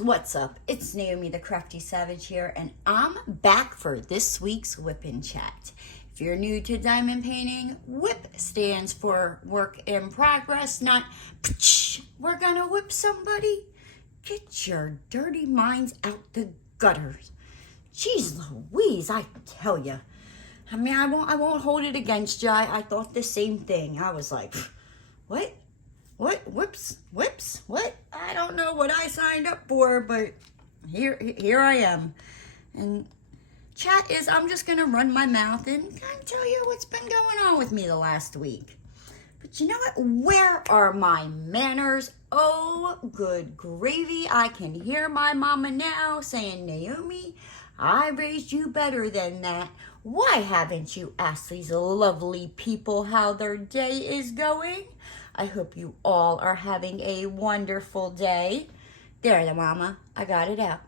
guys, what's up? It's Naomi the Crafty Savage here, and I'm back for this week's Whippin' Chat. If you're new to diamond painting, WHIP stands for work in progress, not we're gonna whip somebody. Get your dirty minds out the gutters. Jeez Louise, I tell you. I mean, I won't hold it against you. I thought the same thing. I was like, what? What? Whips? What? I don't know what I signed up for, but here I am. And chat is, I'm just going to run my mouth and kind of tell you what's been going on with me the last week. But you know what? Where are my manners? Oh, good gravy. I can hear my mama now saying, Naomi, I raised you better than that. Why haven't you asked these lovely people how their day is going? I hope you all are having a wonderful day. There, mama. I got it out.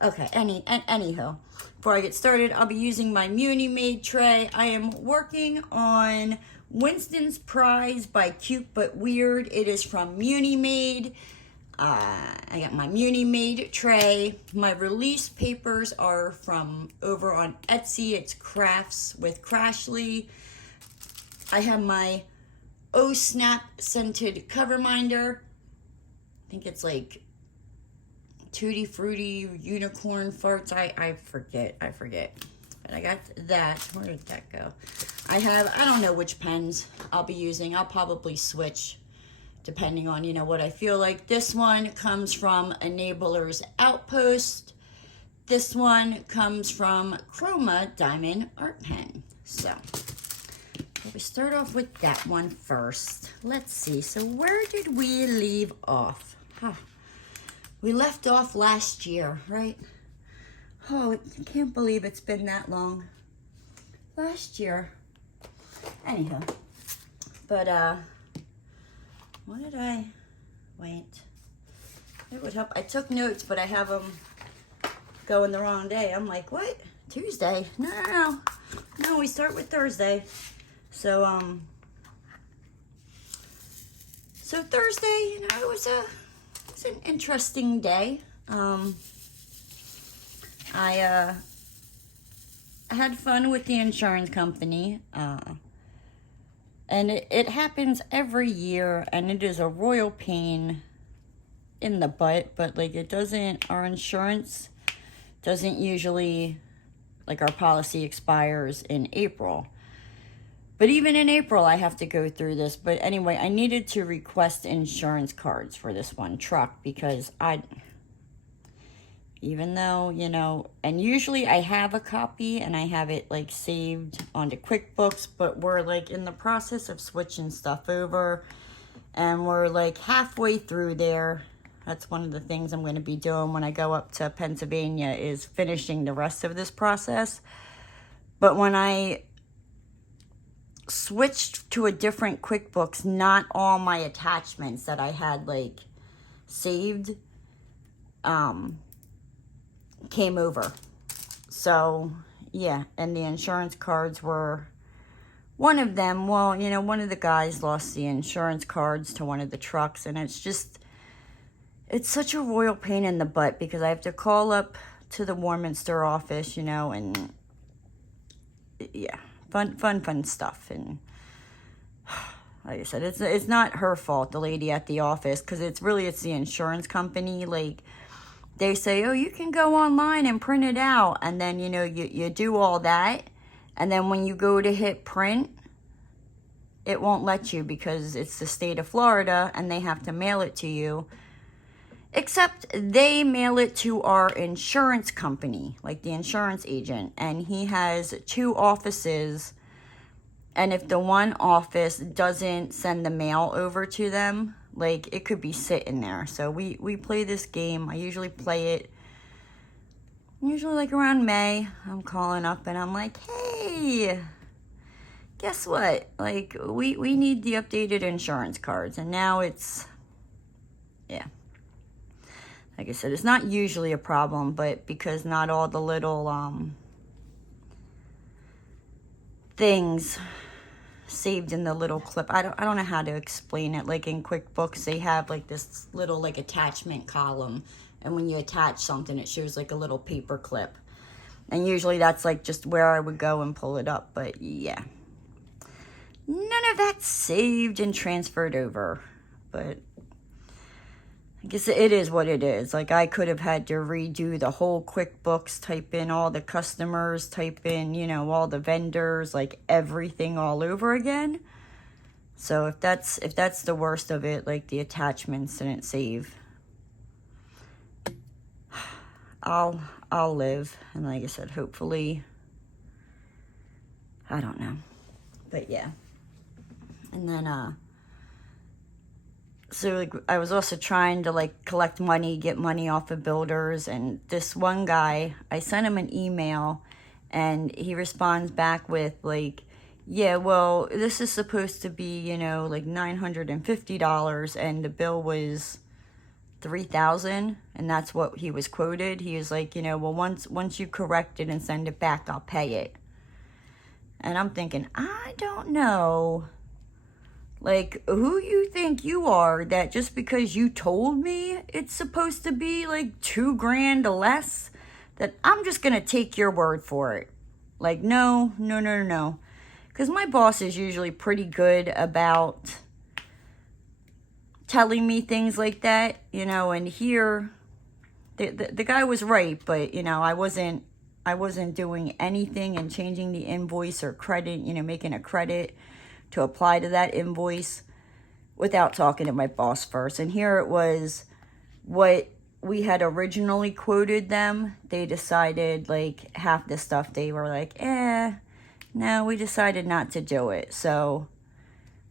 Okay, anyhow, before I get started, I'll be using my Munimade tray. I am working on Winston's Prize by Cute But Weird. It is from Munimade. I got my Munimade tray. My release papers are from over on Etsy. It's Crafts with Crashley. I have my Oh Snap scented Coverminder. I think it's like Tutti Frutti Unicorn Farts. I forget. But I got that. Where did that go? I don't know which pens I'll be using. I'll probably switch depending on, what I feel like. This one comes from Enabler's Outpost. This one comes from Chroma Diamond Art Pen. So we start off with that one first. Let's see. So where did we leave off? We left off last year, right? Oh, I can't believe it's been that long. Last year. Anyhow. But, what did I... Wait. It would help. I took notes, but I have them going the wrong day. I'm like, what? Tuesday? No. No, we start with Thursday. So Thursday, it was an interesting day. I had fun with the insurance company, and it happens every year, and it is a royal pain in the butt, but like our insurance doesn't usually, like our policy expires in April. But even in April, I have to go through this. But anyway, I needed to request insurance cards for this one truck because even though, and usually I have a copy and I have it like saved onto QuickBooks, but we're like in the process of switching stuff over and we're like halfway through there. That's one of the things I'm going to be doing when I go up to Pennsylvania is finishing the rest of this process. But when I switched to a different QuickBooks, not all my attachments that I had like saved came over. So yeah, and the insurance cards were one of them. Well, one of the guys lost the insurance cards to one of the trucks, and it's such a royal pain in the butt because I have to call up to the Warminster office, and yeah. Fun stuff. And like I said, it's not her fault, the lady at the office, because it's the insurance company. Like they say, oh, you can go online and print it out, and then you do all that, and then when you go to hit print, it won't let you because it's the state of Florida and they have to mail it to you. Except they mail it to our insurance company, like the insurance agent, and he has 2 offices, and if the one office doesn't send the mail over to them, like it could be sitting there. So we play this game. I usually play it like around May. I'm calling up and I'm like, hey, guess what? Like we need the updated insurance cards, and now it's, yeah. Like I said, it's not usually a problem, but because not all the little things saved in the little clip. I don't know how to explain it. Like in QuickBooks, they have like this little like attachment column, and when you attach something, it shows like a little paper clip. And usually that's like just where I would go and pull it up. But yeah, none of that's saved and transferred over. But I guess it is what it is. Like, I could have had to redo the whole QuickBooks, type in all the customers, type in, you know, all the vendors, like everything all over again. So if that's the worst of it, like the attachments didn't save, I'll live. And like I said, hopefully, I don't know. But yeah. And then so like I was also trying to like collect money, get money off of builders, and this one guy, I sent him an email and he responds back with like, yeah, well, this is supposed to be, you know, like $950 and the bill was $3,000, and that's what he was quoted. He was like, you know, well, once you correct it and send it back, I'll pay it. And I'm thinking, I don't know. Like, who you think you are that just because you told me it's supposed to be like $2,000 less, that I'm just going to take your word for it. Like, no. Because my boss is usually pretty good about telling me things like that, you know, and here, the guy was right, but, you know, I wasn't doing anything and changing the invoice or credit, you know, making a credit to apply to that invoice without talking to my boss first. And here it was what we had originally quoted them. They decided like half the stuff, they were like, no, we decided not to do it. So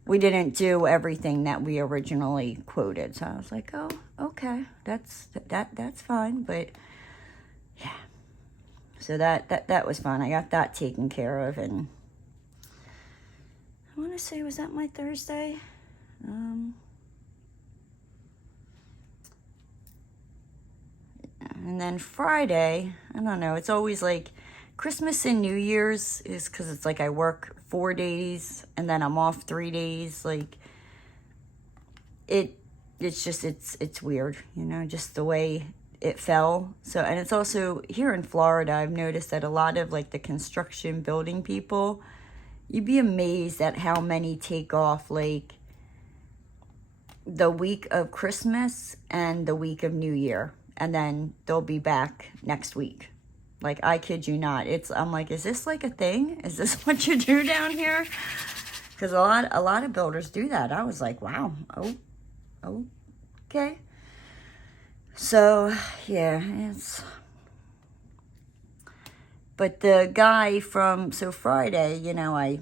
we didn't do everything that we originally quoted. So I was like, oh, okay, that's fine. But yeah, so that was fun. I got that taken care of. And I want to say, was that my Thursday? And then Friday, I don't know, it's always like Christmas and New Year's is because it's like I work 4 days and then I'm off 3 days. Like, it's weird, you know, just the way it fell. So, and it's also here in Florida, I've noticed that a lot of like the construction building people, you'd be amazed at how many take off like the week of Christmas and the week of New Year, and then they'll be back next week. Like, I kid you not. I'm like, is this like a thing? Is this what you do down here? Because a lot of builders do that. I was like, wow. Oh, okay. So yeah, but the guy from, so Friday, you know, I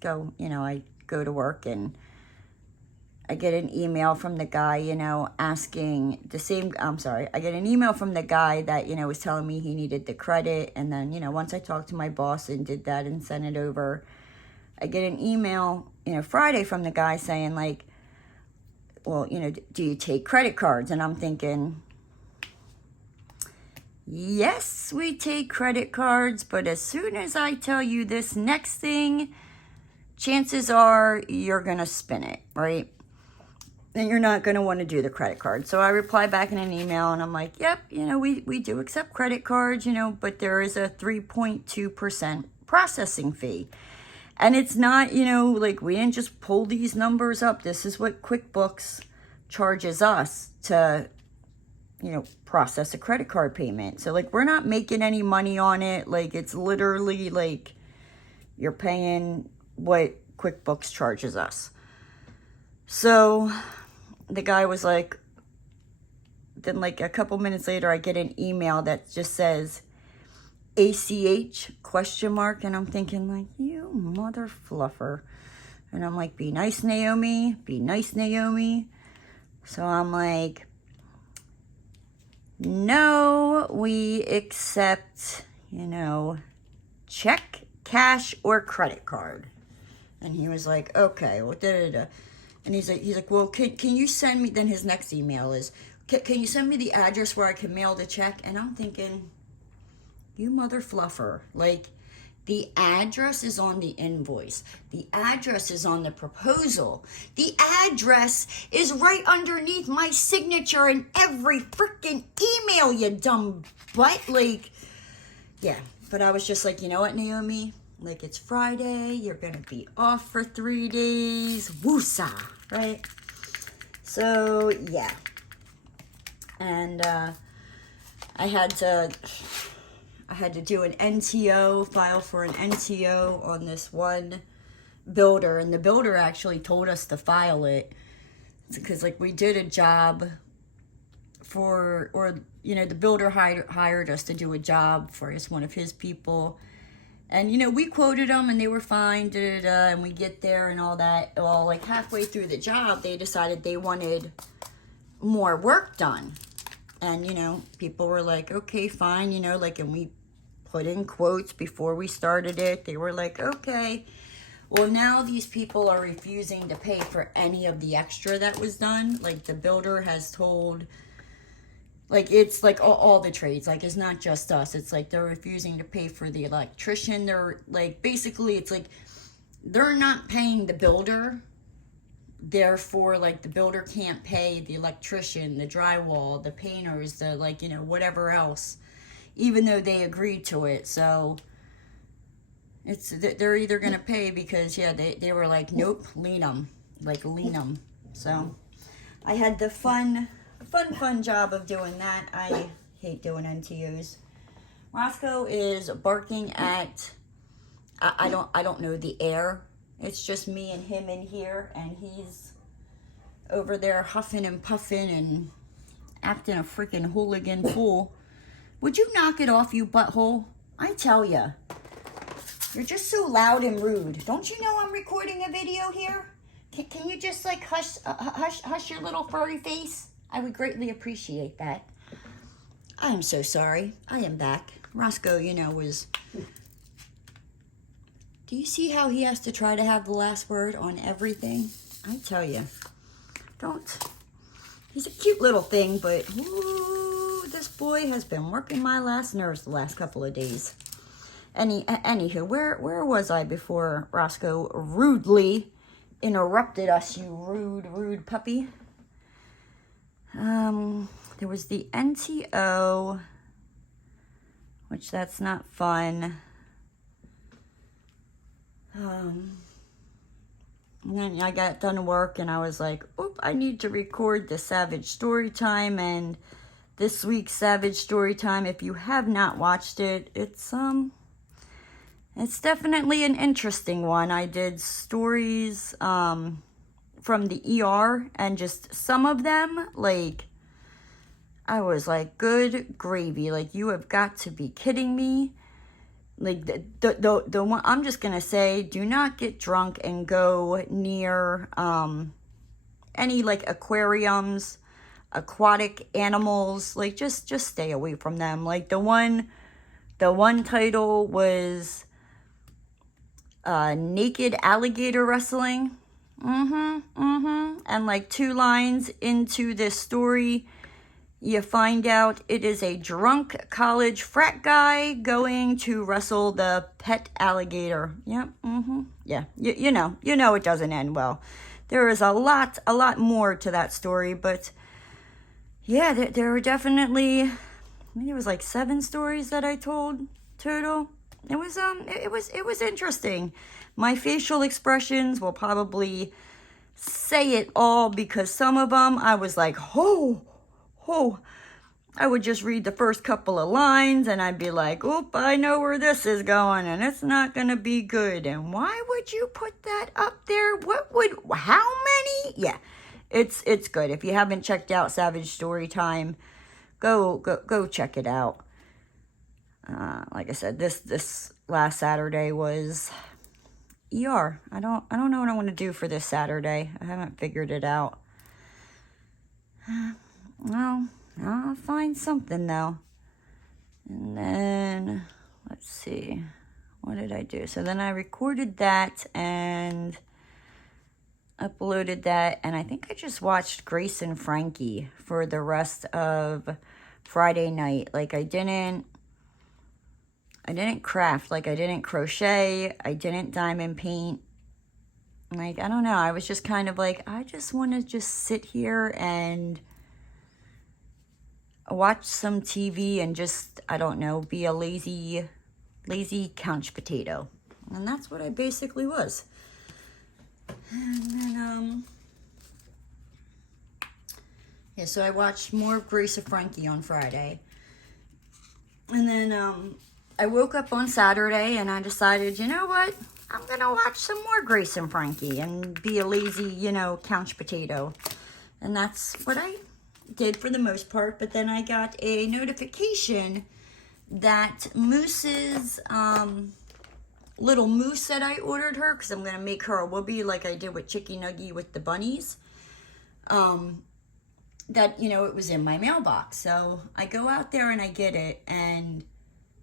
go to work and I get an email from the guy, you know, asking I get an email from the guy that, you know, was telling me he needed the credit. And then, you know, once I talked to my boss and did that and sent it over, I get an email, you know, Friday from the guy saying like, well, you know, do you take credit cards? And I'm thinking, yes, we take credit cards, but as soon as I tell you this next thing, chances are you're going to spin it, right? And you're not going to want to do the credit card. So I reply back in an email and I'm like, yep, you know, we do accept credit cards, you know, but there is a 3.2% processing fee. And it's not, you know, like we didn't just pull these numbers up. This is what QuickBooks charges us to, you know, process a credit card payment. So like, we're not making any money on it. Like, it's literally like you're paying what QuickBooks charges us. So the guy was like, then like a couple minutes later, I get an email that just says ACH ? And I'm thinking like, you mother fluffer. And I'm like, be nice, Naomi. Be nice, Naomi. So I'm like, no, we accept, you know, check, cash, or credit card. And he was like, okay, well, da-da-da. And he's like, well, can you send me, then his next email is, can you send me the address where I can mail the check? And I'm thinking, you mother fluffer. Like, The address is on the invoice. The address is on the proposal. The address is right underneath my signature in every freaking email, you dumb butt. Like, yeah. But I was just like, you know what, Naomi? Like, it's Friday. You're going to be off for 3 days. Woosah, right? So, yeah. And I had to do an NTO, file for an NTO on this one builder. And the builder actually told us to file it. Because, like, we did a job for, or, you know, the builder hired us to do a job for one of his people. And, you know, we quoted them and they were fine, and we get there and all that. Well, like, halfway through the job, they decided they wanted more work done. And, you know, people were like, okay, fine, you know, like, and we put in quotes before we started it. They were like, okay. Well, now these people are refusing to pay for any of the extra that was done. Like, the builder has told, like, it's like all the trades. Like, it's not just us. It's like they're refusing to pay for the electrician. They're like, basically, it's like they're not paying the builder. Therefore, like, the builder can't pay the electrician, the drywall, the painters, the, like, you know, whatever else, even though they agreed to it. So it's, they're either going to pay because, yeah, they were like, nope, lien them. Like, lien them. So I had the fun job of doing that. I hate doing NTOs. Roscoe is barking at, I don't know, the air. It's just me and him in here, and he's over there huffing and puffing and acting a freaking hooligan fool. Would you knock it off, you butthole? I tell ya. You're just so loud and rude. Don't you know I'm recording a video here? Can you just, like, hush your little furry face? I would greatly appreciate that. I am so sorry. I am back. Roscoe, you know, was... Do you see how he has to try to have the last word on everything? I tell you. Don't. He's a cute little thing, but ooh, this boy has been working my last nerves the last couple of days. Anywho, where was I before Roscoe rudely interrupted us, you rude puppy? There was the NTO, which that's not fun. And then I got done work and I was like, oop, I need to record the Savage Storytime. And this week's Savage Storytime, if you have not watched it, it's definitely an interesting one. I did stories from the ER, and just some of them, like, I was like, good gravy. Like, you have got to be kidding me. Like, the one, I'm just going to say, do not get drunk and go near any, like, aquariums, aquatic animals. Like, just stay away from them. Like, the one title was Naked Alligator Wrestling. And, like, 2 lines into this story, you find out it is a drunk college frat guy going to wrestle the pet alligator. Yep, yeah, you know it doesn't end well. There is a lot more to that story, but yeah, there were definitely, I think it was like 7 stories that I told total. It was interesting. My facial expressions will probably say it all, because some of them I was like, oh, I would just read the first couple of lines and I'd be like, oop, I know where this is going and it's not going to be good. And why would you put that up there? How many? Yeah, it's good. If you haven't checked out Savage Storytime, go check it out. Like I said, this last Saturday was ER. I don't know what I want to do for this Saturday. I haven't figured it out. Well, I'll find something though. And then, let's see, what did I do? So then I recorded that and uploaded that, and I think I just watched Grace and Frankie for the rest of Friday night. Like, I didn't I didn't craft. Like, I didn't crochet. I didn't diamond paint. Like, I don't know. I was just kind of like, I just want to just sit here and watch some TV and just, I don't know, be a lazy couch potato. And that's what I basically was. And then, yeah, so I watched more of Grace of Frankie on Friday. And then, I woke up on Saturday and I decided, you know what? I'm going to watch some more Grace and Frankie and be a lazy, you know, couch potato. And that's what I did for the most part. But then I got a notification that Moose's, little moose that I ordered her, because I'm going to make her a whoopee like I did with Chicky Nuggy with the bunnies, that, you know, it was in my mailbox. So I go out there and I get it, and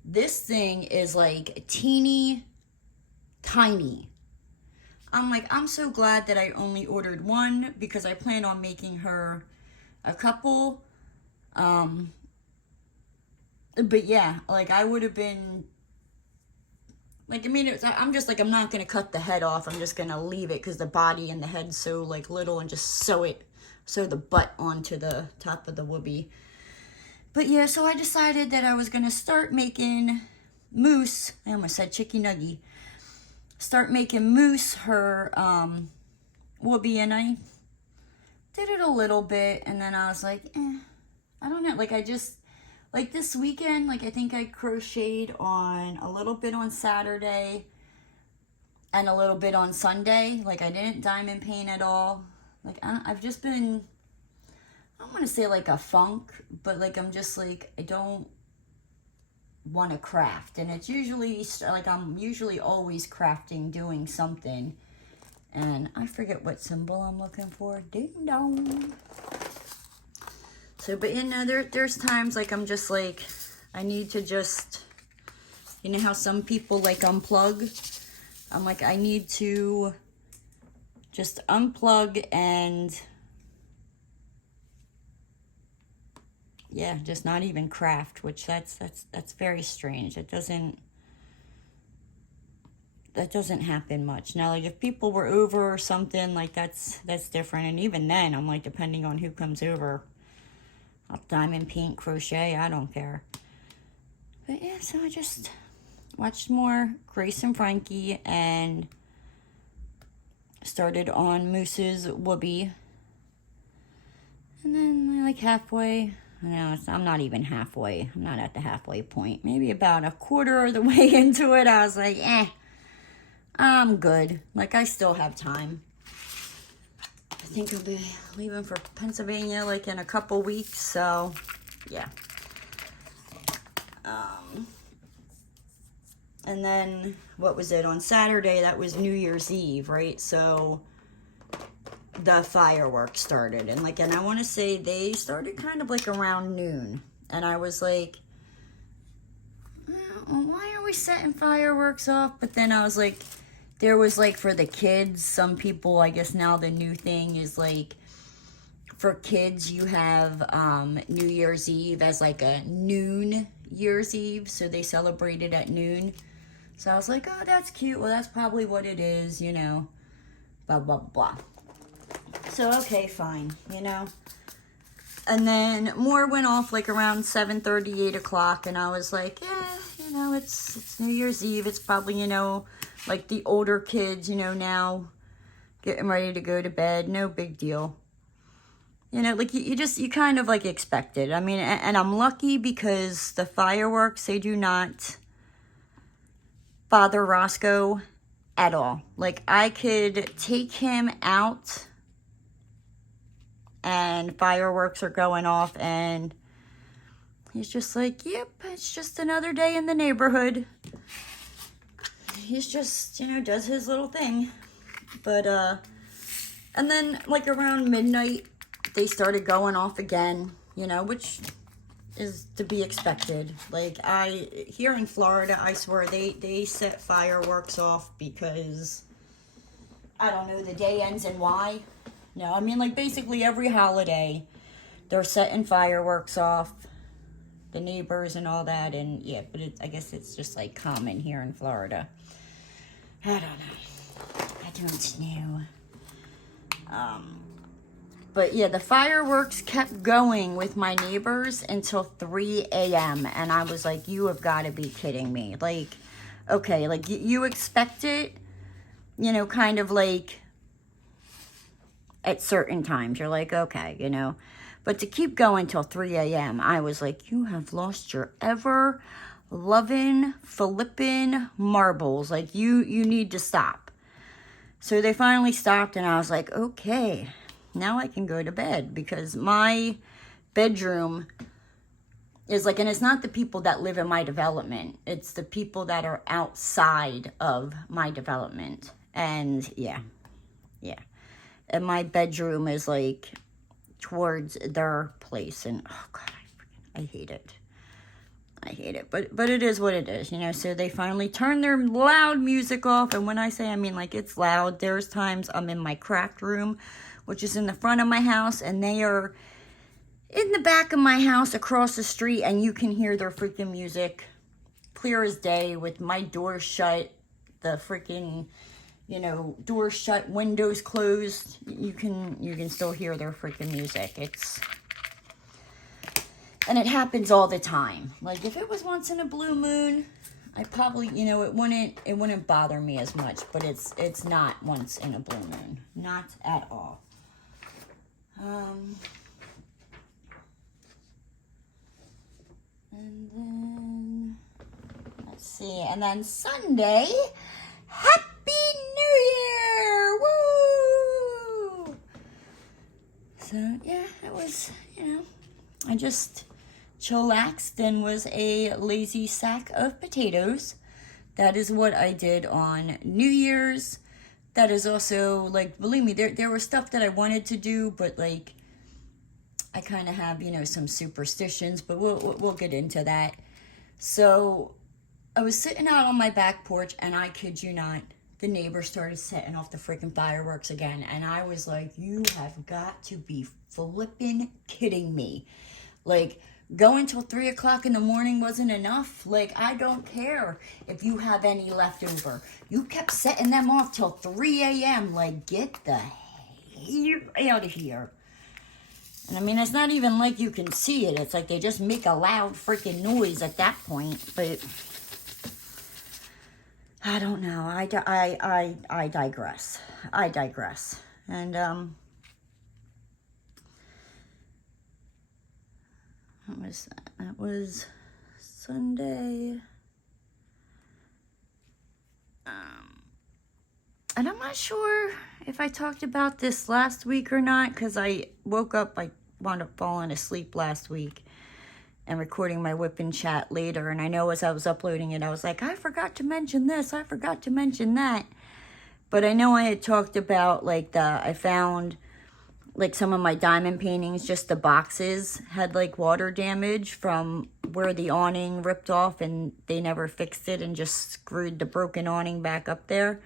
this thing is like teeny tiny. I'm like, I'm so glad that I only ordered one, because I plan on making her a couple. But yeah, like, I would have been, like, I mean, I'm just like, I'm not going to cut the head off. I'm just going to leave it, because the body and the head's so, like, little, and just sew the butt onto the top of the whoopee. But yeah, so I decided that I was going to start making Moose, I almost said Chicky Nuggy, start making Moose her whoopee, and I did it a little bit, and then I was like, I don't know, like, I just, like, this weekend, like, I think I crocheted on a little bit on Saturday and a little bit on Sunday. Like, I didn't diamond paint at all. Like, I've just been, I don't want to say like a funk, but like, I'm just like, I don't want to craft. And it's usually, like, I'm usually always crafting, doing something. And I forget what symbol I'm looking for. Ding dong. So, but you know, there's times like I'm just like, I need to just, you know how some people like unplug? I'm like, I need to just unplug and, yeah, just not even craft, which that's very strange. That doesn't happen much. Now, like, if people were over or something, like, that's different. And even then, I'm like, depending on who comes over, I'll diamond paint, crochet, I don't care. But yeah, so I just watched more Grace and Frankie and started on Moose's whoopee. And then, like, halfway, I'm not even halfway. I'm not at the halfway point. Maybe about a quarter of the way into it, I was like, I'm good. Like, I still have time. I think I'll be leaving for Pennsylvania, like, in a couple weeks, so, yeah. And then, what was it, on Saturday, that was New Year's Eve, right? So, the fireworks started, and I want to say they started kind of, like, around noon, and I was like, why are we setting fireworks off? But then I was like, there was, like, for the kids, some people, I guess now the new thing is, like, for kids, you have New Year's Eve as, like, a noon Year's Eve, so they celebrate it at noon. So I was like, oh, that's cute. Well, that's probably what it is, you know, blah, blah, blah. So, okay, fine, you know. And then more went off, like, around 7:30, 8 o'clock, and I was like, you know, it's New Year's Eve. It's probably, you know, like, the older kids, you know, now getting ready to go to bed. No big deal. You know, like, you kind of, like, expect it. I mean, and I'm lucky because the fireworks, they do not bother Roscoe at all. Like, I could take him out and fireworks are going off and he's just like, yep, it's just another day in the neighborhood. He's just, you know, does his little thing. But, and then, like, around midnight, they started going off again, you know, which is to be expected. Like, here in Florida, I swear, they set fireworks off because, I don't know, the day ends and why. No, I mean, like, basically every holiday, they're setting fireworks off. the neighbors and all that. And yeah, but I guess it's just like common here in Florida. I don't know. But yeah, the fireworks kept going with my neighbors until 3 a.m. And I was like, you have got to be kidding me. Like, okay, like you expect it, you know, kind of like at certain times. You're like, okay, you know. But to keep going till 3 a.m., I was like, you have lost your ever-loving, flippin' marbles. Like, you need to stop. So they finally stopped, and I was like, okay, now I can go to bed, because my bedroom is like, and it's not the people that live in my development, it's the people that are outside of my development. And yeah. And my bedroom is like towards their place, and oh god, I hate it. But it is what it is, you know. So they finally turned their loud music off, and when I say, I mean like it's loud. There's times I'm in my craft room, which is in the front of my house, and they are in the back of my house across the street, and you can hear their freaking music clear as day with my door shut, the freaking, you know, door shut, windows closed. You can still hear their freaking music. And it happens all the time. Like, if it was once in a blue moon, I probably, you know, it wouldn't bother me as much. But it's not once in a blue moon. Not at all. And then, let's see. And then Sunday, Happy New Year! Woo! So, yeah, it was, you know, I just chillaxed and was a lazy sack of potatoes. That is what I did on New Year's. That is also, like, believe me, there was stuff that I wanted to do, but, like, I kind of have, you know, some superstitions, but we'll get into that. So, I was sitting out on my back porch, and I kid you not, the neighbors started setting off the freaking fireworks again, and I was like, you have got to be flipping kidding me. Like, going till 3 o'clock in the morning wasn't enough. Like, I don't care if you have any left over. You kept setting them off till 3 a.m. Like, get the hell out of here. And I mean, it's not even like you can see it. It's like they just make a loud freaking noise at that point. But I don't know. I digress. And what was that? That was Sunday. And I'm not sure if I talked about this last week or not, because I woke up, I wound up falling asleep last week and recording my whip and chat later. And I know as I was uploading it, I was like, I forgot to mention this, I forgot to mention that. But I know I had talked about, like, I found, like, some of my diamond paintings, just the boxes had, like, water damage from where the awning ripped off, and they never fixed it and just screwed the broken awning back up there.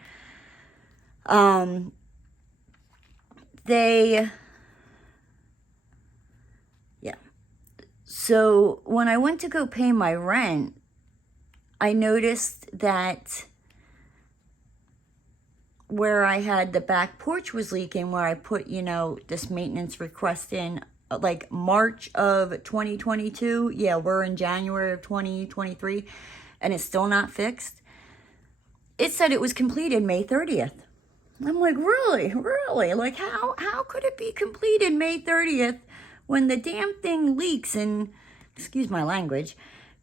So when I went to go pay my rent, I noticed that where I had the back porch was leaking, where I put, you know, this maintenance request in, like, March of 2022. Yeah, we're in January of 2023, and it's still not fixed. It said it was completed May 30th. I'm like, really? Like, how could it be completed May 30th when the damn thing leaks? And, excuse my language,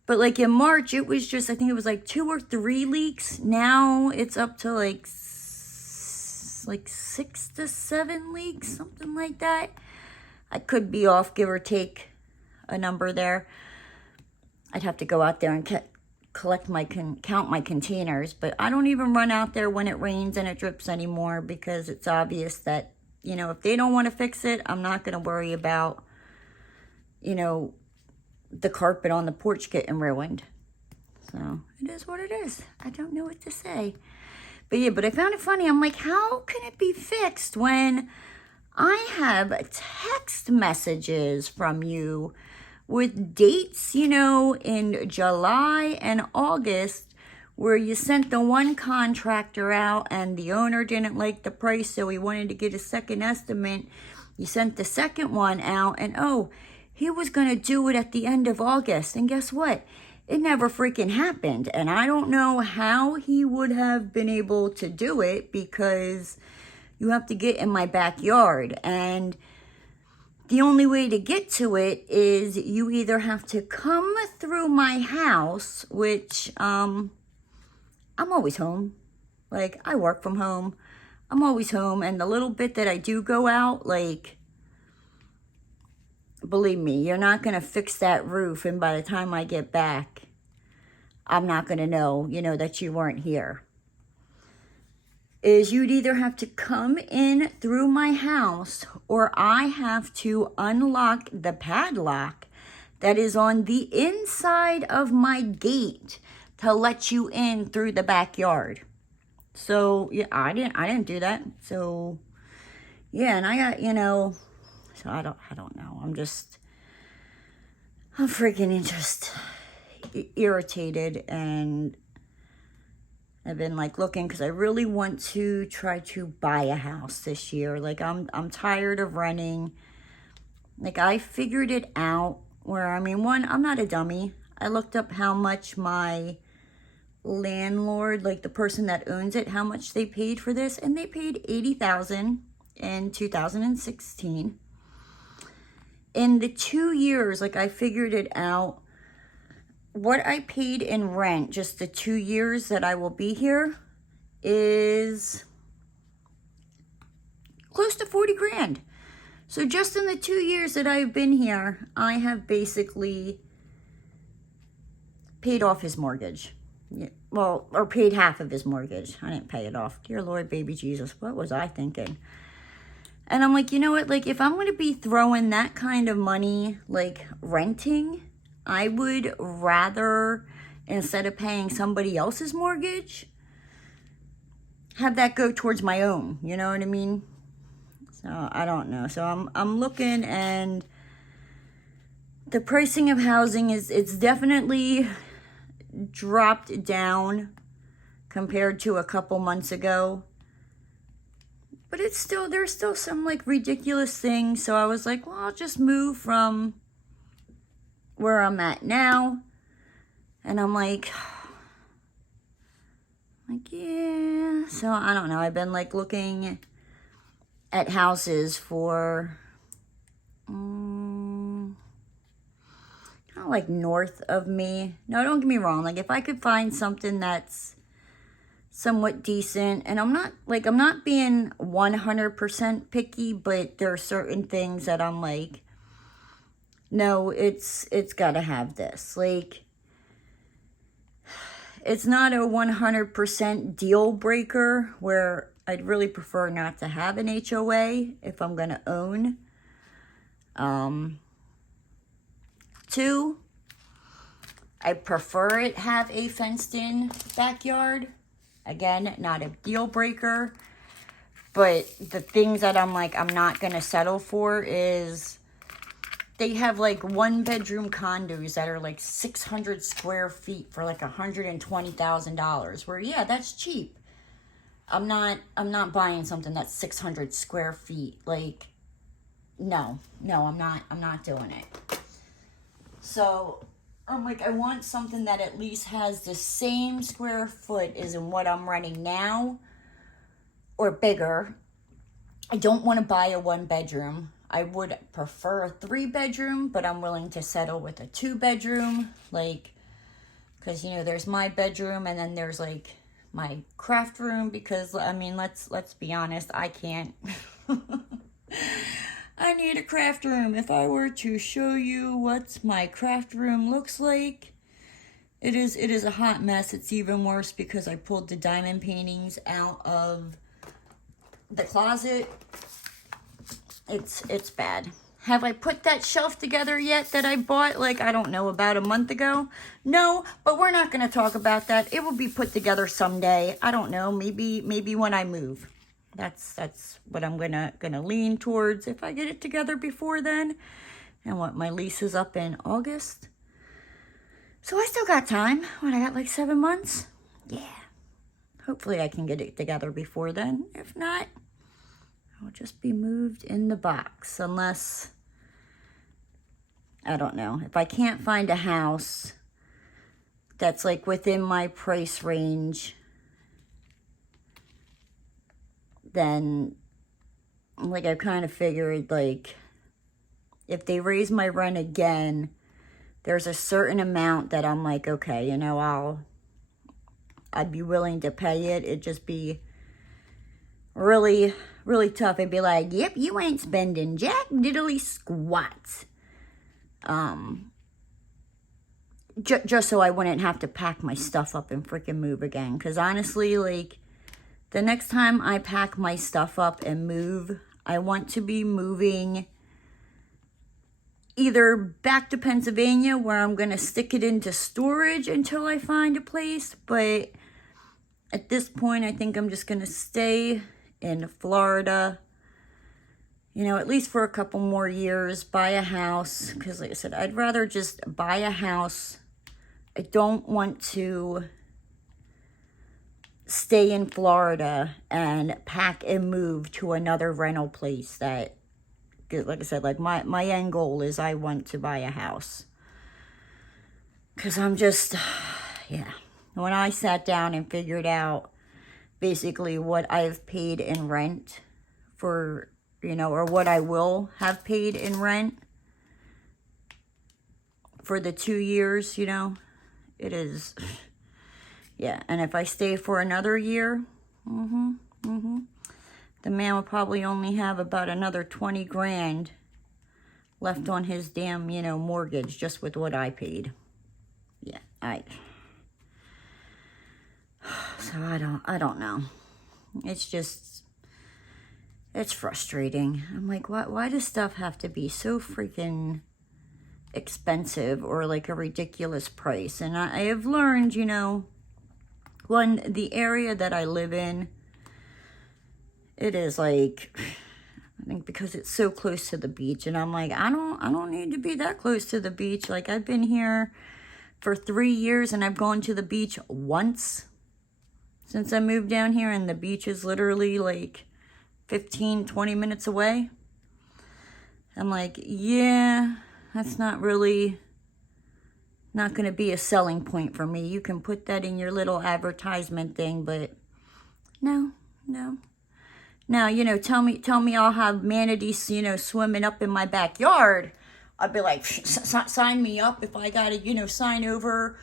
but, like, in March, it was just, I think it was, like, 2 or 3 leaks. Now it's up to, like 6 to 7 leaks, something like that. I could be off, give or take a number there. I'd have to go out there and count my containers, but I don't even run out there when it rains and it drips anymore, because it's obvious that, you know, if they don't want to fix it, I'm not going to worry about, you know, the carpet on the porch getting ruined. So it is what it is. I don't know what to say. But yeah, but I found it funny. I'm like, how can it be fixed when I have text messages from you with dates, you know, in July and August, where you sent the one contractor out and the owner didn't like the price, so he wanted to get a second estimate. You sent the second one out, and oh, he was going to do it at the end of August. And guess what? It never freaking happened. And I don't know how he would have been able to do it, because you have to get in my backyard. And the only way to get to it is you either have to come through my house, which I'm always home. Like, I work from home. I'm always home. And the little bit that I do go out, like, believe me, you're not going to fix that roof. And by the time I get back, I'm not going to know, you know, that you weren't here. Is you'd either have to come in through my house, or I have to unlock the padlock that is on the inside of my gate to let you in through the backyard. So yeah, I didn't do that. So yeah, and I got, you know, so I don't know. I'm freaking just irritated, and I've been like looking, because I really want to try to buy a house this year. Like, I'm tired of renting. Like, I figured it out where, I mean, one, I'm not a dummy. I looked up how much my landlord, like the person that owns it, how much they paid for this, and they paid $80,000 in 2016. In the 2 years, like, I figured it out. What I paid in rent, just the 2 years that I will be here, is close to 40 grand. So just in the 2 years that I've been here, I have basically paid off his mortgage. Well, or paid half of his mortgage. I didn't pay it off. Dear Lord, baby Jesus, what was I thinking? And I'm like, you know what? Like, if I'm going to be throwing that kind of money, like, renting, I would rather, instead of paying somebody else's mortgage, have that go towards my own. You know what I mean? So I don't know. So I'm looking, and the pricing of housing it's definitely dropped down compared to a couple months ago. But there's still some like ridiculous things. So I was like, well, I'll just move from where I'm at now. And I'm like, yeah. So I don't know. I've been like looking at houses for kind of like north of me. No, don't get me wrong. Like, if I could find something that's somewhat decent, and I'm not being 100% picky, but there are certain things that I'm like, no, it's got to have this. Like, it's not a 100% deal breaker, where I'd really prefer not to have an HOA if I'm going to own. 2, I prefer it have a fenced-in backyard. Again, not a deal breaker. But the things that I'm like, I'm not going to settle for is, they have like 1-bedroom condos that are like 600 square feet for like $120,000. Where, yeah, that's cheap. I'm not buying something that's 600 square feet. Like, no, I'm not doing it. So I'm like, I want something that at least has the same square foot as in what I'm renting now, or bigger. I don't want to buy a 1-bedroom. I would prefer a 3-bedroom, but I'm willing to settle with a 2-bedroom. Like, because, you know, there's my bedroom, and then there's like my craft room, because I mean, let's be honest, I can't. I need a craft room. If I were to show you what my craft room looks like, it is a hot mess. It's even worse because I pulled the diamond paintings out of the closet. It's bad. Have I put that shelf together yet that I bought, like, I don't know, about a month ago? No, but we're not going to talk about that. It will be put together someday. I don't know, maybe when I move. That's what I'm gonna lean towards. If I get it together before then, And what, my lease is up in August? So I still got time. What, I got like 7 months? Yeah. Hopefully I can get it together before then. If not, I'll just be moved in the box. Unless, I don't know. If I can't find a house that's like within my price range, then like I kind of figured, like, if they raise my rent again, there's a certain amount that I'm like, okay, you know, I'd be willing to pay it. It'd just be really, really tough. It'd be like, yep, you ain't spending jack diddly squats. Just so I wouldn't have to pack my stuff up and freaking move again. Because honestly, like, the next time I pack my stuff up and move, I want to be moving either back to Pennsylvania, where I'm going to stick it into storage until I find a place. But at this point, I think I'm just going to stay in Florida, you know, at least for a couple more years, buy a house. Because like I said, I'd rather just buy a house. I don't want to stay in Florida and pack and move to another rental place that, like I said, like my end goal is I want to buy a house. Because I'm just, yeah. When I sat down and figured out basically what I've paid in rent for, you know, or what I will have paid in rent for the 2 years, you know, it is, yeah. And if I stay for another year, the man will probably only have about another 20 grand left on his damn, you know, mortgage just with what I paid. Yeah, so I don't know. It's just, it's frustrating. I'm like, why does stuff have to be so freaking expensive or like a ridiculous price? And I have learned, you know, the area that I live in, it is like, I think because it's so close to the beach, and I'm like, I don't need to be that close to the beach. Like, I've been here for 3 years and I've gone to the beach once since I moved down here, and the beach is literally like 15-20 minutes away. I'm like, yeah, that's not going to be a selling point for me. You can put that in your little advertisement thing, but no. Now, you know, tell me I'll have manatees, you know, swimming up in my backyard. I'd be like, sign me up if I gotta, you know, sign over,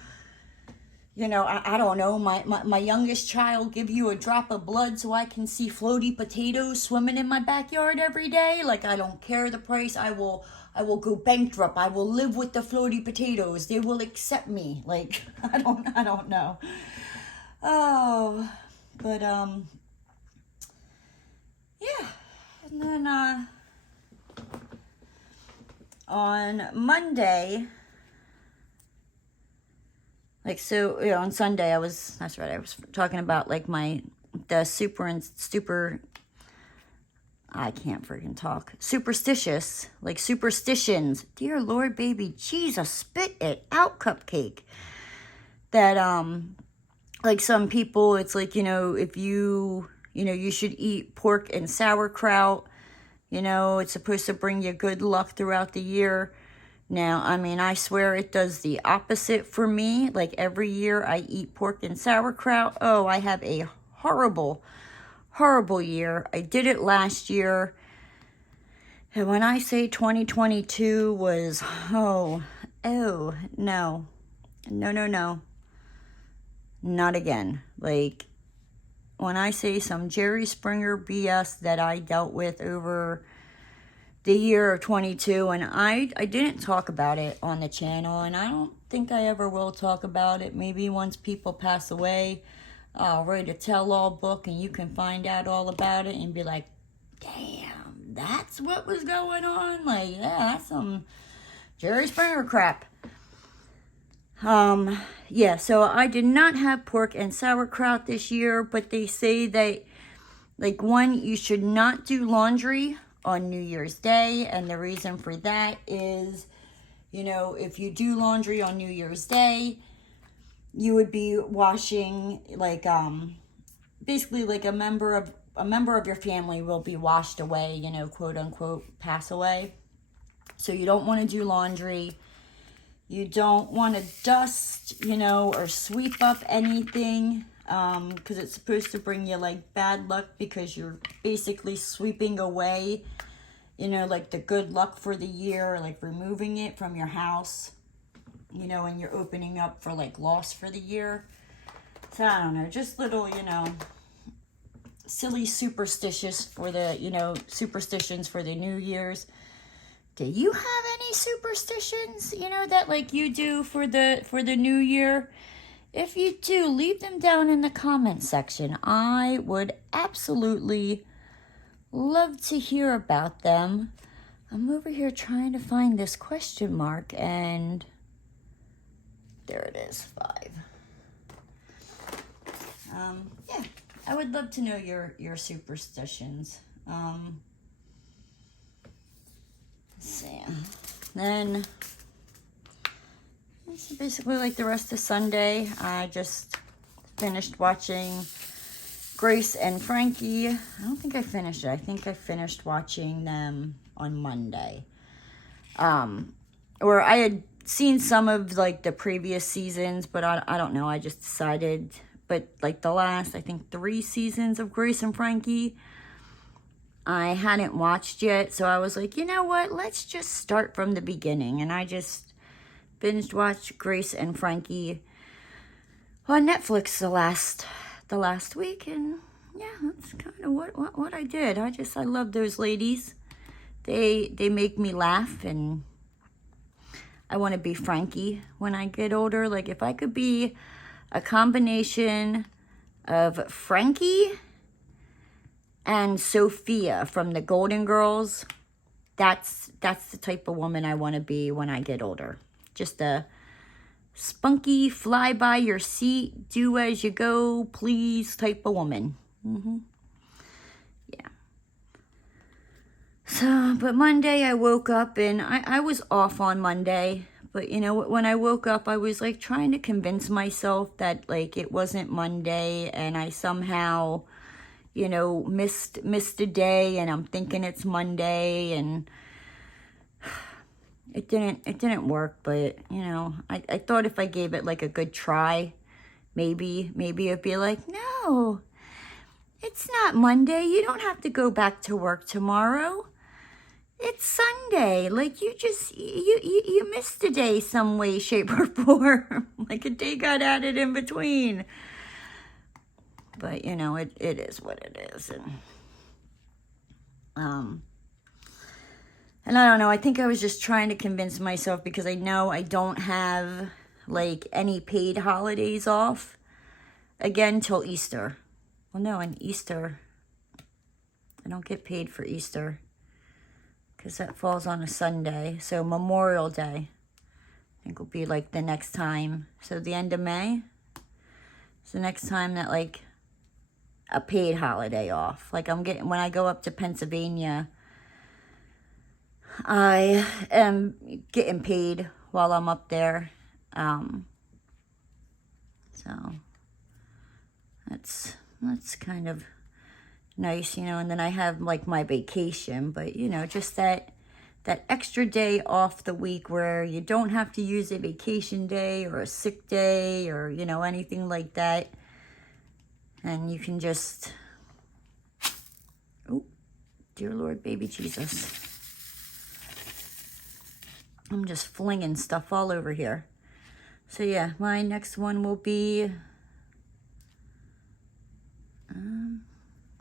you know, I don't know, my youngest child, give you a drop of blood so I can see floaty potatoes swimming in my backyard every day. Like, I don't care the price. I will go bankrupt. I will live with the floaty potatoes. They will accept me. Like, I don't know. Oh, but, yeah, and then, on Monday, like, so, you know, on Sunday, I was talking about, like, I can't freaking talk, superstitions, dear Lord, baby, Jesus, spit it out, cupcake, that, like, some people, it's like, you know, if you know, you should eat pork and sauerkraut. You know, it's supposed to bring you good luck throughout the year. Now, I mean, I swear it does the opposite for me. Like, every year I eat pork and sauerkraut. Oh, I have a horrible, horrible year. I did it last year. And when I say 2022 was, no. Not again. Like, when I say some Jerry Springer BS that I dealt with over the year of 22, and I didn't talk about it on the channel, and I don't think I ever will talk about it. Maybe once people pass away, I'll write a tell-all book and you can find out all about it and be like, damn, that's what was going on? Like, yeah, that's some Jerry Springer crap. Yeah, so I did not have pork and sauerkraut this year, but they say that, like, one, you should not do laundry on New Year's Day. And the reason for that is, you know, if you do laundry on New Year's Day, you would be washing, like, basically like a member of your family will be washed away, you know, quote unquote, pass away. So you don't want to do laundry. You don't want to dust, you know, or sweep up anything, because it's supposed to bring you like bad luck, because you're basically sweeping away, you know, like the good luck for the year, like removing it from your house, you know, and you're opening up for like loss for the year. So I don't know, just little, you know, silly superstitions for the, you know, superstitions for the New Year's. Do you have any superstitions, you know, that like you do for the new year? If you do, leave them down in the comment section. I would absolutely love to hear about them. I'm over here trying to find this question mark, and there it is, 5. Yeah, I would love to know your superstitions. See. Then it's basically like the rest of Sunday. I just finished watching Grace and Frankie. I don't think I finished it. I think I finished watching them on Monday. Or I had seen some of like the previous seasons, but I don't know. I just decided, but like the last, I think 3 seasons of Grace and Frankie, I hadn't watched yet, so I was like, you know what, let's just start from the beginning. And I just binge watched Grace and Frankie on Netflix the last week, and yeah, that's kind of what I did. I love those ladies. They make me laugh, and I want to be Frankie when I get older. Like, if I could be a combination of Frankie and Sophia from the Golden Girls, that's the type of woman I want to be when I get older. Just a spunky, fly by your seat, do as you go, please type of woman. Yeah. So, but Monday I woke up, and I was off on Monday. But, you know, when I woke up, I was like trying to convince myself that like it wasn't Monday, and I somehow, you know, missed a day, and I'm thinking it's Monday, and it didn't work. But, you know, I thought if I gave it like a good try, maybe it'd be like, no, it's not Monday. You don't have to go back to work tomorrow. It's Sunday. Like, you missed a day some way, shape, or form. Like a day got added in between. But, you know, it is what it is. And I don't know, I think I was just trying to convince myself, because I know I don't have, like, any paid holidays off again till Easter. Well, no, in Easter, I don't get paid for Easter, because that falls on a Sunday. So Memorial Day, I think, will be, like, the next time. So the end of May is the next time that, like, a paid holiday off. Like, when I go up to Pennsylvania, I am getting paid while I'm up there. So that's kind of nice, you know. And then I have like my vacation, but you know, just that extra day off the week where you don't have to use a vacation day or a sick day or, you know, anything like that. And you can just, oh, dear Lord, baby Jesus. I'm just flinging stuff all over here. So yeah, my next one will be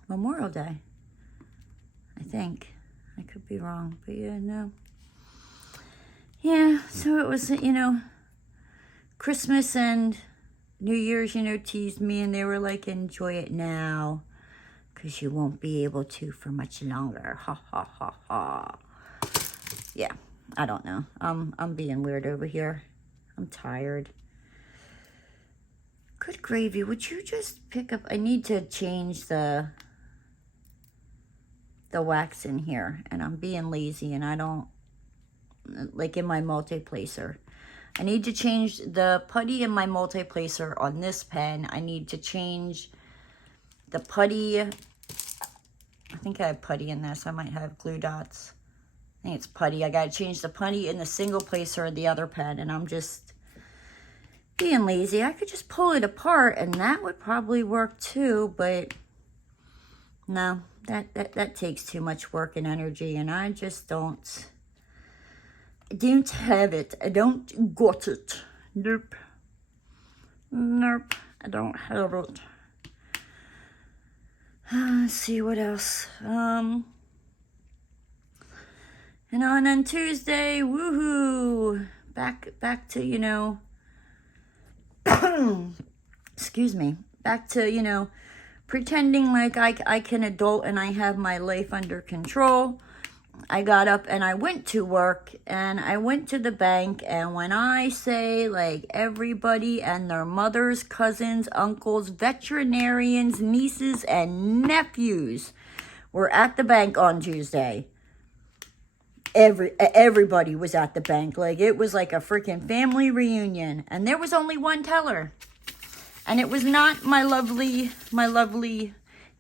Memorial Day, I think. I could be wrong, but yeah, no. Yeah, so it was, you know, Christmas and New Year's, you know, teased me, and they were like, enjoy it now, because you won't be able to for much longer. Ha, ha, ha, ha. Yeah, I don't know. I'm being weird over here. I'm tired. Good gravy. Would you just pick up? I need to change the the wax in here, and I'm being lazy, and I don't, like in my multi-placer. I need to change the putty in my multi-placer on this pen. I need to change the putty. I think I have putty in this. I might have glue dots. I think it's putty. I got to change the putty in the single placer of the other pen, and I'm just being lazy. I could just pull it apart, and that would probably work too, but no, that takes too much work and energy, and I just don't have it. I don't got it. Nope. Nope. I don't have it. Let's see what else. And on Tuesday, woohoo! Back to, you know, excuse me. Back to, you know, pretending like I can adult and I have my life under control. I got up and I went to work and I went to the bank, and when I say like everybody and their mothers, cousins, uncles, veterinarians, nieces, and nephews were at the bank on Tuesday. Everybody was at the bank. Like it was like a freaking family reunion, and there was only one teller. And it was not my lovely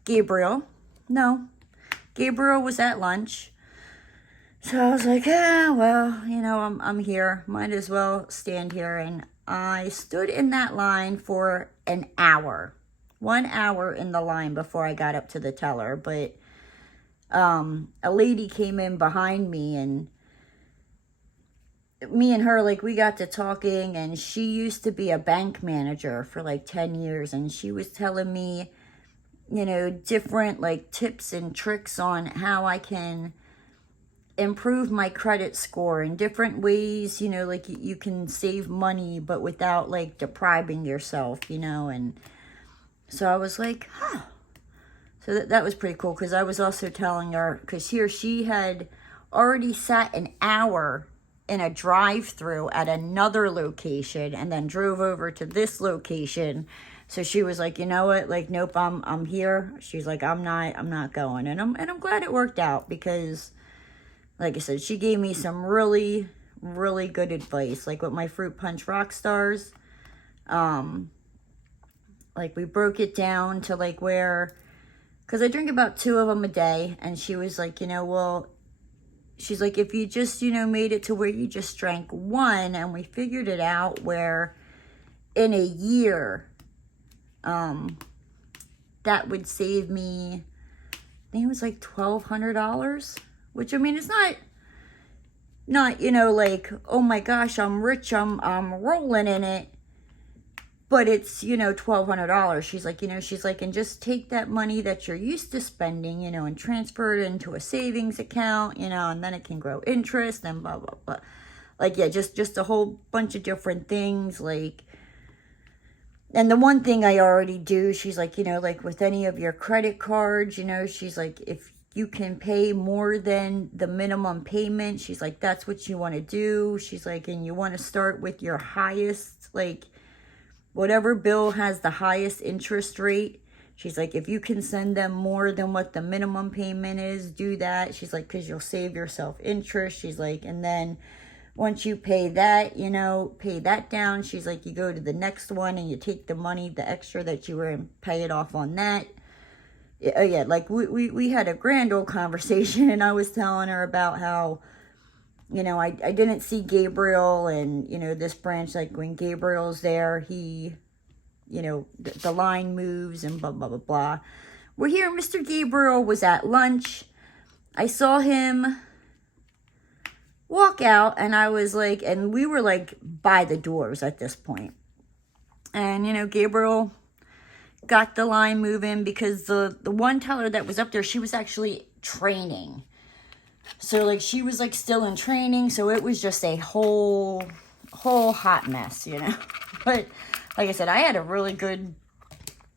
Gabriel. No, Gabriel was at lunch. So I was like, well, you know, I'm here. Might as well stand here. And I stood in that line for an hour. 1 hour in the line before I got up to the teller. But a lady came in behind me, and me and her, like, we got to talking, and she used to be a bank manager for like 10 years. And she was telling me, you know, different like tips and tricks on how I can improve my credit score in different ways, you know, like you can save money but without like depriving yourself, you know. And so I was like, so that was pretty cool, because I was also telling her, because here she had already sat an hour in a drive-through at another location and then drove over to this location. So she was like, you know what, like, nope, I'm here. She's like, I'm not going. And I'm glad it worked out, because like I said, she gave me some really, really good advice. Like with my Fruit Punch Rock Stars, like we broke it down to like where, because I drink about 2 of them a day. And she was like, you know, well, she's like, if you just, you know, made it to where you just drank 1, and we figured it out where in a year, that would save me, I think it was like $1,200. Which, I mean, it's not, you know, like, oh my gosh, I'm rich, I'm rolling in it. But it's, you know, $1,200. She's like, you know, she's like, and just take that money that you're used to spending, you know, and transfer it into a savings account, you know, and then it can grow interest and blah, blah, blah. Like, yeah, just a whole bunch of different things, like. And the one thing I already do, she's like, you know, like with any of your credit cards, you know, she's like, if you can pay more than the minimum payment, she's like, that's what you want to do. She's like, and you want to start with your highest, like, whatever bill has the highest interest rate. She's like, if you can send them more than what the minimum payment is, do that. She's like, because you'll save yourself interest. She's like, and then once you pay that, you know, pay that down. She's like, you go to the next one and you take the money, the extra that you were, and pay it off on that. Oh yeah, like we had a grand old conversation, and I was telling her about how, you know, I didn't see Gabriel, and, you know, this branch, like when Gabriel's there, he, you know, the line moves and blah, blah, blah, blah. Well, here, Mr. Gabriel was at lunch. I saw him walk out, and I was like, and we were like by the doors at this point. And, you know, Gabriel got the line moving, because the one teller that was up there, she was actually training. So like she was like still in training, so it was just a whole hot mess, you know. But like I said, I had a really good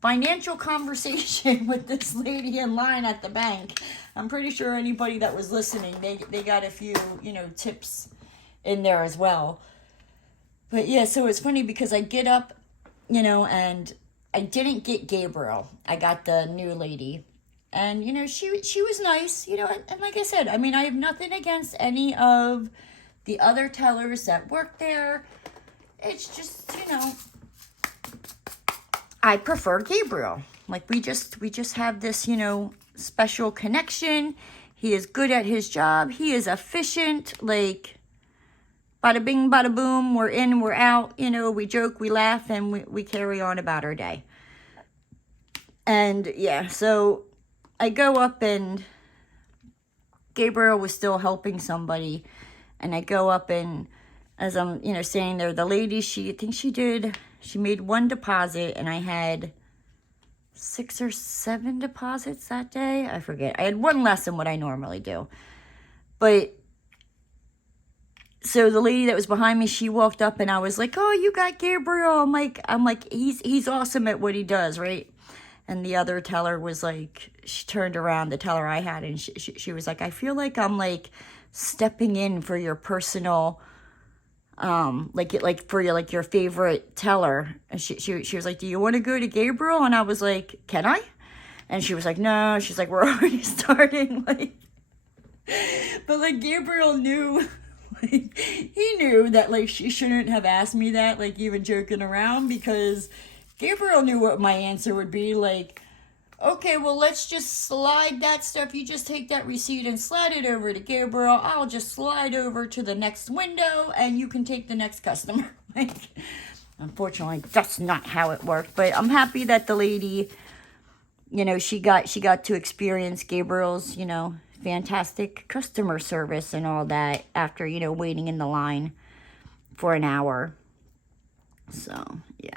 financial conversation with this lady in line at the bank. I'm pretty sure anybody that was listening, they got a few, you know, tips in there as well. But yeah, so it's funny because I get up, you know, and I didn't get Gabriel. I got the new lady. And, you know, she was nice, you know, and like I said, I mean, I have nothing against any of the other tellers that work there. It's just, you know, I prefer Gabriel. Like, we just have this, you know, special connection. He is good at his job. He is efficient. Like, bada bing, bada boom. We're in, we're out. You know, we joke, we laugh, and we carry on about our day. And, yeah, so I go up, and Gabriel was still helping somebody. And I go up, and as I'm, you know, standing there, the lady, she made one deposit, and I had 6 or 7 deposits that day. I forget. I had one less than what I normally do. But so the lady that was behind me, she walked up, and I was like, "Oh, you got Gabriel." I'm like, he's awesome at what he does, right? And the other teller was like, she turned around, the teller I had, and she was like, "I feel like I'm like stepping in for your personal, like for your favorite teller." And she was like, "Do you want to go to Gabriel?" And I was like, "Can I?" And she was like, "No." She's like, "We're already starting." Like, but like Gabriel knew, like he knew that like she shouldn't have asked me that, like even joking around, because Gabriel knew what my answer would be. Like, "Okay, well, let's just slide that stuff. You just take that receipt and slide it over to Gabriel. I'll just slide over to the next window, and you can take the next customer." Like, unfortunately, that's not how it worked. But I'm happy that the lady, you know, she got to experience Gabriel's, you know, fantastic customer service and all that after, you know, waiting in the line for an hour. So, yeah.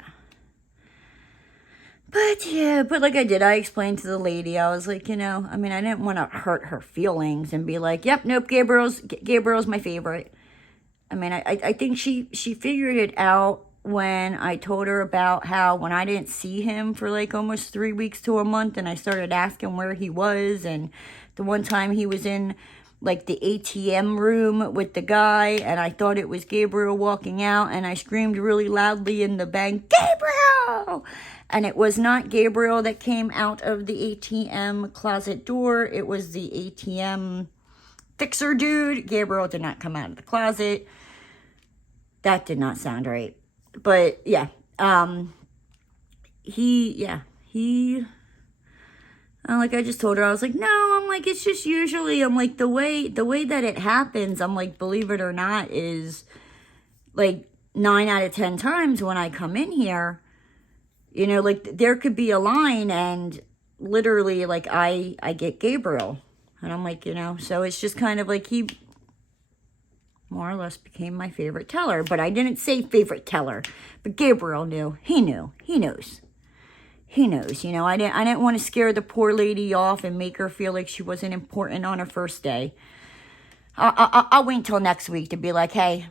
But like I explained to the lady, I was like, you know, I mean, I didn't want to hurt her feelings and be like, "Yep, nope, Gabriel's my favorite." I mean, I think she figured it out when I told her about how when I didn't see him for like almost 3 weeks to a month, and I started asking where he was, and the one time he was in like the ATM room with the guy, and I thought it was Gabriel walking out, and I screamed really loudly in the bank, "Gabriel!" And it was not Gabriel that came out of the ATM closet door. It was the ATM fixer dude. Gabriel did not come out of the closet. That did not sound right. But yeah, like I just told her, I was like, "No," I'm like, "it's just usually," I'm like, the way that it happens, I'm like, believe it or not, is like 9 out of 10 times when I come in here, you know, like there could be a line, and literally like I get Gabriel, and I'm like, you know, so it's just kind of like he more or less became my favorite teller. But I didn't say favorite teller, but Gabriel knew. He knows, you know. I didn't want to scare the poor lady off and make her feel like she wasn't important on her first day. I'll wait until next week to be like, "Hey,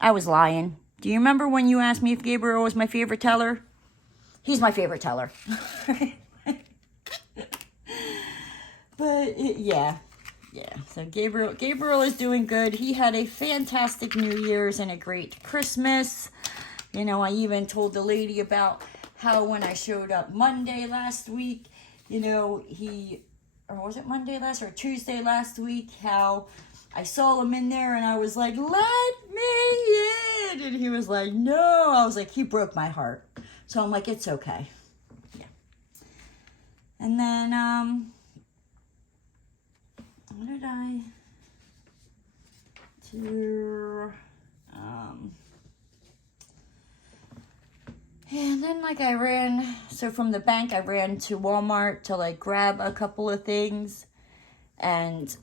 I was lying. Do you remember when you asked me if Gabriel was my favorite teller? He's my favorite teller." But yeah. So Gabriel is doing good. He had a fantastic New Year's and a great Christmas. You know, I even told the lady about how when I showed up Monday last week, you know, or was it Monday last or Tuesday last week, how I saw him in there and I was like, "Let me in." And he was like, "No." I was like, he broke my heart. So I'm like, it's okay. Yeah. And then, what did I do? And then like so from the bank, I ran to Walmart to like grab a couple of things. And,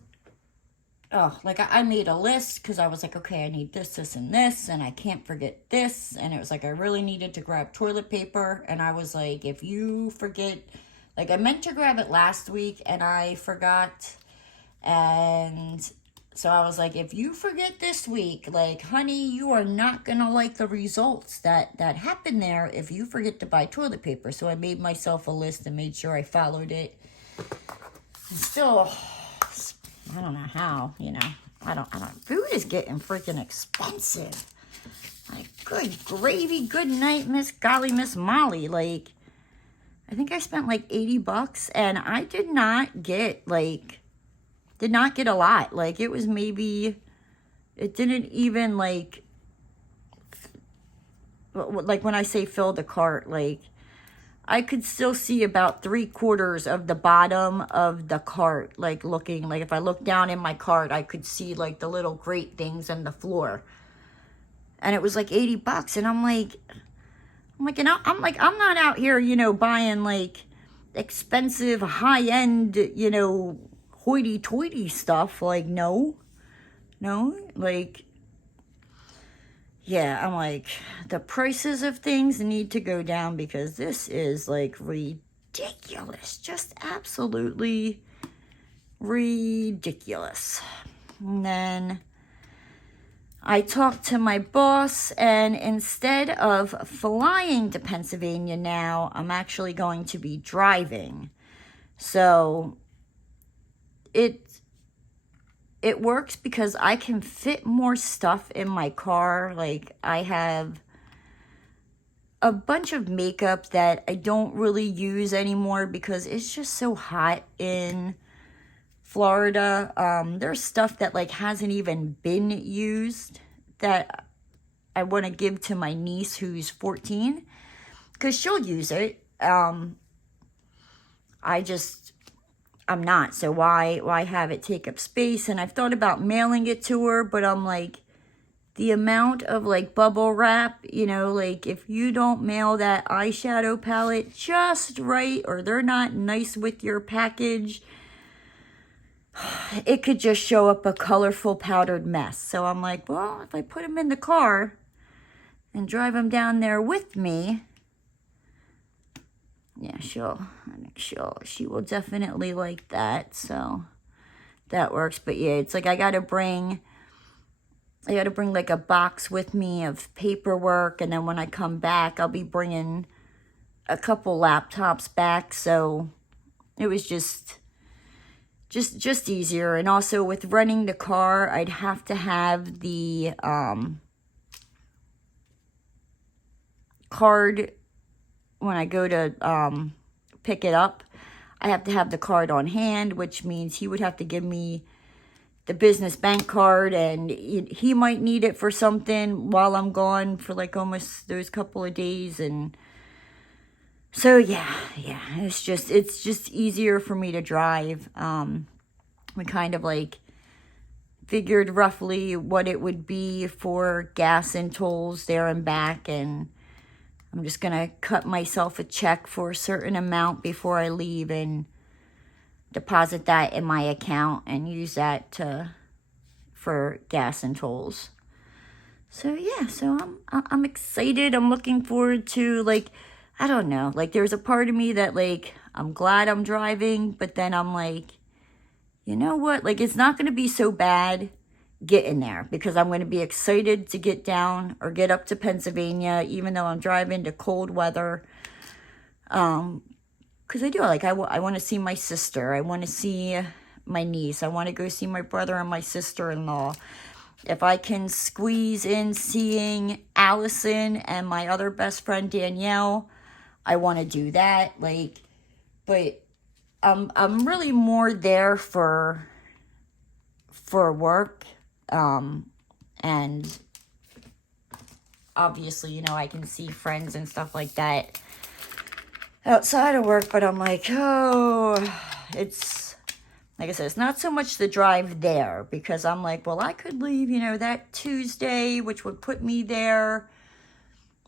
like I made a list because I was like, okay, I need this, this, and this, and I can't forget this. And it was like, I really needed to grab toilet paper. And I was like, if you forget, like I meant to grab it last week and I forgot. And so I was like, if you forget this week, like, honey, you are not going to like the results that happen there if you forget to buy toilet paper. So I made myself a list and made sure I followed it. And still, I don't know how, you know, I don't, food is getting freaking expensive. Like, good gravy, good night, Miss Golly, Miss Molly. Like, I think I spent like $80, and I did not get a lot. Like, it was maybe, it didn't even like when I say fill the cart, like, I could still see about 3/4 of the bottom of the cart, like, looking, like, if I look down in my cart, I could see, like, the little grate things on the floor. And it was like $80, and I'm like, I'm not out here, buying, like, expensive, high-end, hoity-toity stuff. Like, no, like, yeah, I'm like, the prices of things need to go down, because this is, like, ridiculous. Just absolutely ridiculous. And then I talked to my boss, and instead of flying to Pennsylvania now, I'm actually going to be driving. So it works because I can fit more stuff in my car. Like, I have a bunch of makeup that I don't really use anymore because it's just so hot in Florida. There's stuff that, like, hasn't even been used that I want to give to my niece who's 14, because she'll use it. I'm not, so why have it take up space? And I've thought about mailing it to her, but I'm like, the amount of, like, bubble wrap, like, if you don't mail that eyeshadow palette just right, or they're not nice with your package, it could just show up a colorful powdered mess. So I'm like, well, if I put them in the car and drive them down there with me, yeah, she will definitely like that. So that works. But yeah, it's like I gotta bring like a box with me of paperwork, and then when I come back, I'll be bringing a couple laptops back. So it was just easier. And also with renting the car, I'd have to have the card when I go to pick it up. I have to have the card on hand, which means he would have to give me the business bank card, and he might need it for something while I'm gone for, like, almost those couple of days. And so yeah, it's just easier for me to drive. We kind of, like, figured roughly what it would be for gas and tolls there and back, and I'm just gonna cut myself a check for a certain amount before I leave and deposit that in my account and use that for gas and tolls. So yeah, so I'm excited. I'm looking forward to, like, I don't know, like, there's a part of me that, like, I'm glad I'm driving, but then I'm like, you know what, like, it's not going to be so bad getting there, because I'm going to be excited to get down or get up to Pennsylvania, even though I'm driving to cold weather. Because I do, like, I want to see my sister. I want to see my niece. I want to go see my brother and my sister-in-law. If I can squeeze in seeing Allison and my other best friend Danielle, I want to do that. Like, but I'm really more there for work, and obviously, I can see friends and stuff like that outside of work, but I'm like, oh, it's, like I said, it's not so much the drive there, because I'm like, well, I could leave, that Tuesday, which would put me there,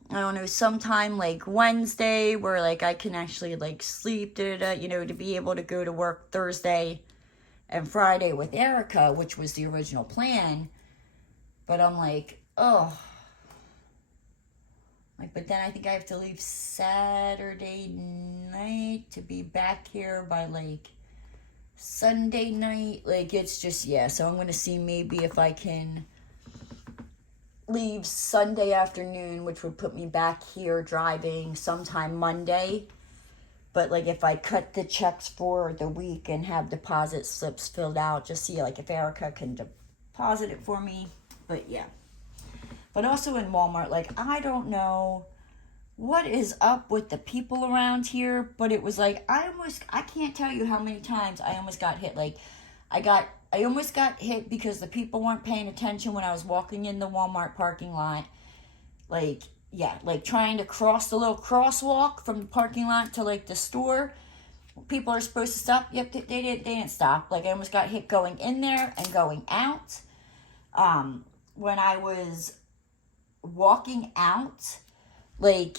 I don't know, sometime like Wednesday, where, like, I can actually, like, sleep, to be able to go to work Thursday and Friday with Erica, which was the original plan. But I'm like, oh, like, but then I think I have to leave Saturday night to be back here by, like, Sunday night. Like, it's just, yeah, so I'm going to see maybe if I can leave Sunday afternoon, which would put me back here driving sometime Monday. But, like, if I cut the checks for the week and have deposit slips filled out, just see, like, if Erica can deposit it for me. But, yeah. But also in Walmart, like, I don't know what is up with the people around here? But it was like, I can't tell you how many times I almost got hit. Like, I almost got hit because the people weren't paying attention when I was walking in the Walmart parking lot. Like, yeah, like trying to cross the little crosswalk from the parking lot to like the store. People are supposed to stop. Yep, they didn't stop. Like, I almost got hit going in there and going out. When I was walking out, like,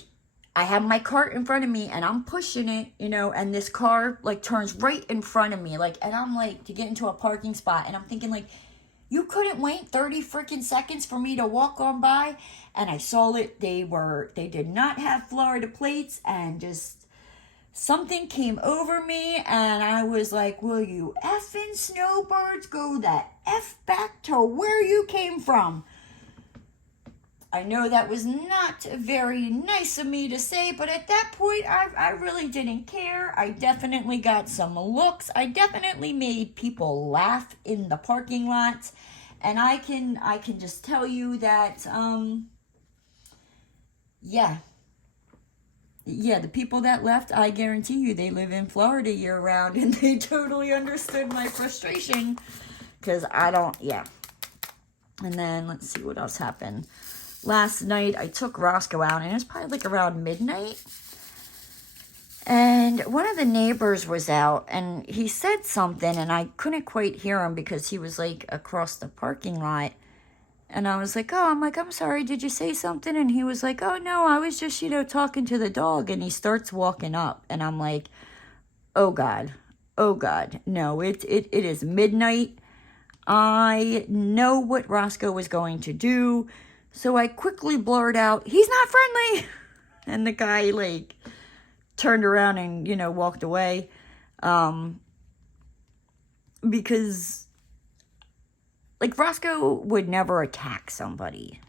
I have my cart in front of me and I'm pushing it, you know, and this car like turns right in front of me, like, and I'm like, to get into a parking spot, and I'm thinking like, you couldn't wait 30 freaking seconds for me to walk on by. And I saw it. They did not have Florida plates, and just something came over me, and I was like, will you effing snowbirds go the F back to where you came from? I know that was not very nice of me to say, but at that point, I really didn't care. I definitely got some looks. I definitely made people laugh in the parking lot. And I can just tell you that, yeah, the people that left, I guarantee you, they live in Florida year round, and they totally understood my frustration, because I don't, yeah. And then, let's see what else happened. Last night, I took Roscoe out, and it was probably like around midnight. And one of the neighbors was out, and he said something, and I couldn't quite hear him because he was like across the parking lot. And I was like, I'm sorry, did you say something? And he was like, oh, no, I was just, talking to the dog. And he starts walking up, and I'm like, oh, God, no, it is midnight. I know what Roscoe was going to do. So I quickly blurred out, he's not friendly. And the guy, like, turned around and, walked away. Because, like, Roscoe would never attack somebody,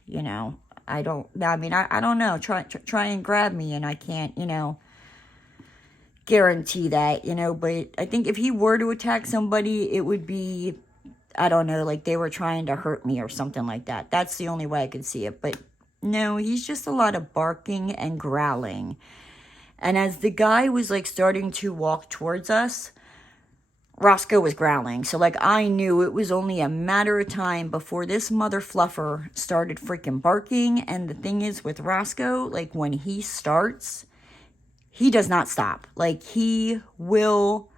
I don't know. Try and grab me, and I can't, guarantee that, But I think if he were to attack somebody, it would be, I don't know, like they were trying to hurt me or something like that. That's the only way I could see it. But no, he's just a lot of barking and growling. And as the guy was like starting to walk towards us, Roscoe was growling. So like I knew it was only a matter of time before this mother fluffer started freaking barking. And the thing is with Roscoe, like when he starts, he does not stop. Like he will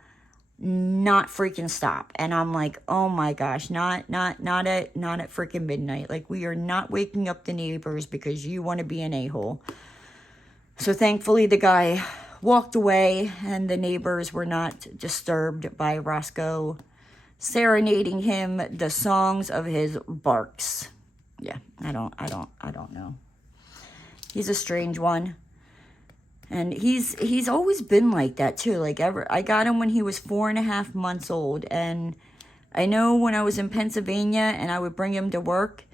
not freaking stop. And I'm like, oh my gosh, not at freaking midnight. Like, we are not waking up the neighbors because you want to be an a-hole. So thankfully the guy walked away, and the neighbors were not disturbed by Roscoe serenading him the songs of his barks. Yeah, I don't know. He's a strange one. And he's always been like that too. Like I got him when he was 4.5 months old. And I know when I was in Pennsylvania and I would bring him to work,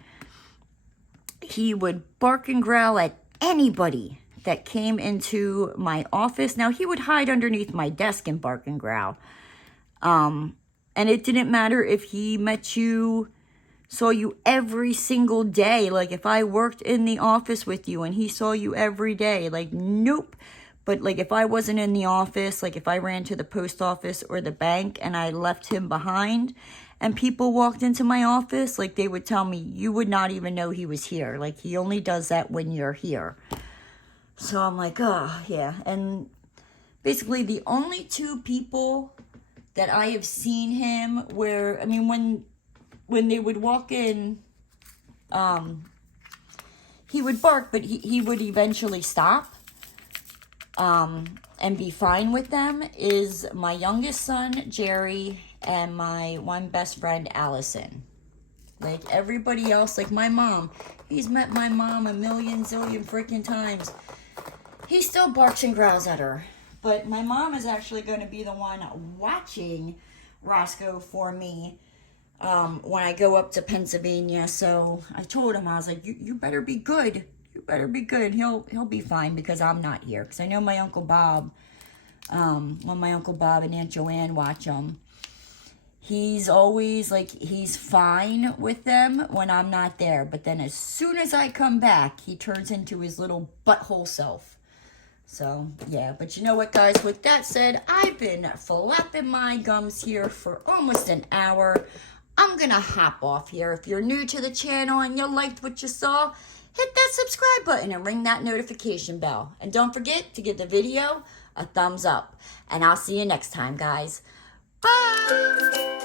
he would bark and growl at anybody that came into my office. Now, he would hide underneath my desk and bark and growl. And it didn't matter if he saw you every single day. Like, if I worked in the office with you and he saw you every day, like, nope. But, like, if I wasn't in the office, like, if I ran to the post office or the bank and I left him behind and people walked into my office, like, they would tell me, you would not even know he was here. Like, he only does that when you're here. So I'm like, oh, yeah. And basically the only two people that I have seen him where, I mean, when they would walk in, he would bark, but he would eventually stop and be fine with them, is my youngest son, Jerry, and my one best friend, Allison. Like, everybody else, like my mom, he's met my mom a million zillion freaking times. He still barks and growls at her. But my mom is actually going to be the one watching Roscoe for me when I go up to Pennsylvania. So I told him, I was like, you better be good. You better be good. He'll be fine because I'm not here. Because I know my Uncle Bob, when my Uncle Bob and Aunt Joanne watch him, he's always like, he's fine with them when I'm not there. But then as soon as I come back, he turns into his little butthole self. So, yeah. But you know what, guys? With that said, I've been flapping my gums here for almost an hour. I'm going to hop off here. If you're new to the channel and you liked what you saw, hit that subscribe button and ring that notification bell. And don't forget to give the video a thumbs up. And I'll see you next time, guys. Bye!